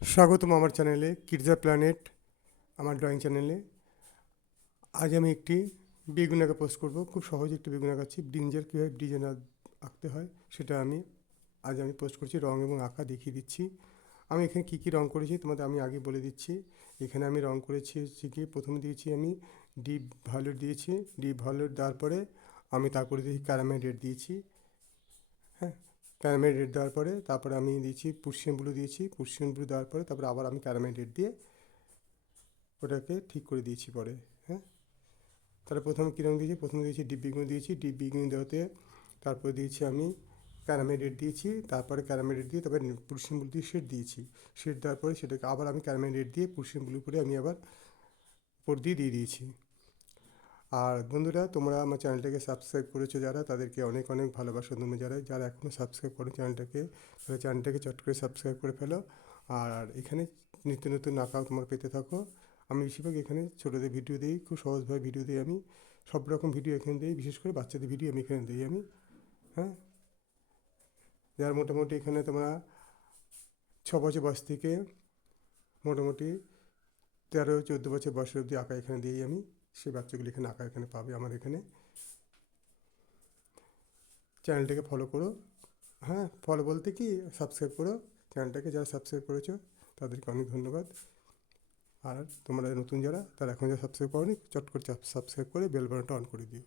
স্বাগতম আমার চ্যানেলে কিডজা প্ল্যানেট, আমার ড্রয়িং চ্যানেলে। আজ আমি একটি বেগুন আঁকা পোস্ট করব। খুব সহজ একটি বেগুন আঁকাচ্ছি। ব্রিঞ্জাল কীভাবে ডিজাইন আঁকতে হয় সেটা আজ আমি পোস্ট করছি। রং এবং আঁকা দেখিয়ে দিচ্ছি। আমি এখানে কী কী রং করেছি তোমাদের আমি আগে বলে দিচ্ছি। এখানে আমি রং করেছি হচ্ছে কি, প্রথমে দিয়েছি আমি ডিপ ভায়োলেট দিয়েছি। ডিপ ভায়োলেট দেওয়ার পরে আমি তারপরে দিয়েছি ক্যারামেল রেড দিয়েছি। হ্যাঁ, ক্যারামেল রেড দেওয়ার পরে তারপরে আমি দিয়েছি পুরসিয়ান ব্লু দিয়েছি। পুরসিয়ান ব্লু দেওয়ার পরে তারপরে আবার আমি ক্যারামেল রেড দিয়ে ওটাকে ঠিক করে দিয়েছি পরে। হ্যাঁ, তাহলে প্রথমে কী রঙ দিয়েছি, প্রথমে দিয়েছি ডিপ বেগুনি দিয়েছি। ডিপ বেগুনি দেওয়াতে তারপরে দিয়েছি আমি ক্যারামেল রেড দিয়েছি। তারপরে ক্যারামেল রেড দিয়ে তারপরে পুরসিয়ান ব্লু দিয়ে শেড দিয়েছি। শেড দেওয়ার পরে সেটাকে আবার আমি ক্যারামেল রেড দিয়ে পুরসিয়ান ব্লু করে আমি আবার উপর দিয়ে দিয়েছি। আর বন্ধুরা, তোমরা আমার চ্যানেলটাকে সাবস্ক্রাইব করেছো যারা, তাদেরকে অনেক অনেক ভালোবাসা। তোমরা যারা এখনও সাবস্ক্রাইব করো চ্যানেলটাকে, তাহলে চ্যানেলটাকে চট করে সাবস্ক্রাইব করে ফেলো। আর এখানে নিত্য নতুন আঁকাও তোমরা পেতে থাকো। আমি বেশিরভাগ এখানে ছোটোদের ভিডিও দিই, খুব সহজভাবে ভিডিও দিই। আমি সব রকম ভিডিও এখানে দিই, বিশেষ করে বাচ্চাদের ভিডিও আমি এখানে দিই আমি। হ্যাঁ, যার মোটামুটি এখানে তোমরা 6 বছর বয়স থেকে মোটামুটি 13-14 বছর বয়সের অবধি আঁকা এখানে দিই আমি। সেই বাচ্চাগুলি এখানে আঁকা এখানে পাবে আমার এখানে। চ্যানেলটাকে ফলো করো। হ্যাঁ, ফলো বলতে কি, সাবস্ক্রাইব করো চ্যানেলটাকে। যারা সাবস্ক্রাইব করেছো তাদেরকে অনেক ধন্যবাদ। আর তোমরা নতুন যারা, তারা এখন যারা সাবস্ক্রাইব করোনি, চট করে সাবস্ক্রাইব করে বেল বাটনটা অন করে দিও।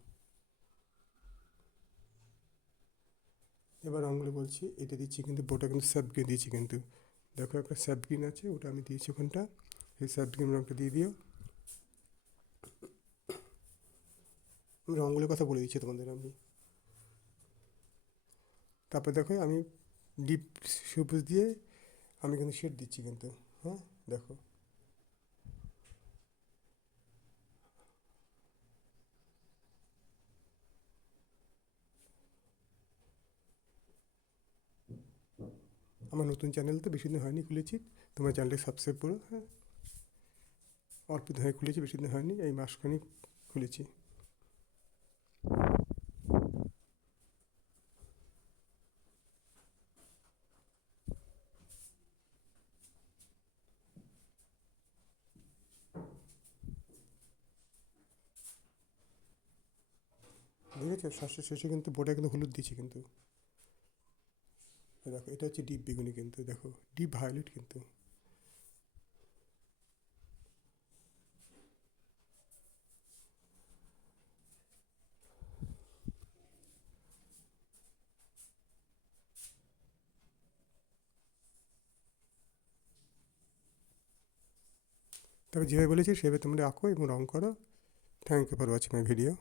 এবার রঙগুলো বলছি, এটা দিচ্ছি কিন্তু বোটা কিন্তু স্যাপ গ্রিন দিয়েছি কিন্তু। দেখো একটা স্যাপ গ্রিন আছে, ওটা আমি দিয়েছি ওখানটা। সেই স্যাপ গ্রিন রঙটা দিয়ে দিও। আমি রঙগুলোর কথা বলে দিচ্ছি তোমাদের আমি। তারপর দেখো আমি ডিপ সবুজ দিয়ে আমি কিন্তু শেড দিচ্ছি কিন্তু। হ্যাঁ, দেখো আমার নতুন চ্যানেল তো বেশি দিন হয়নি খুলেছি। তোমরা চ্যানেলটাকে সাবস্ক্রাইব করো। হ্যাঁ, অল্প দিন হয়ে খুলেছি, বেশি দিন হয়নি, এই মাসখানেক খুলেছি। দেখেছো, শ্বাসের শেষে কিন্তু বোটা কিন্তু হলুদ দিয়েছি কিন্তু। দেখো এটা হচ্ছে ডিপ বেগুনি কিন্তু, দেখো ডিপ ভায়োলেট কিন্তু। তবে যেভাবে বলেছি সেভাবে তোমরা আঁকো এবং রং করো। Thank you for watching my video.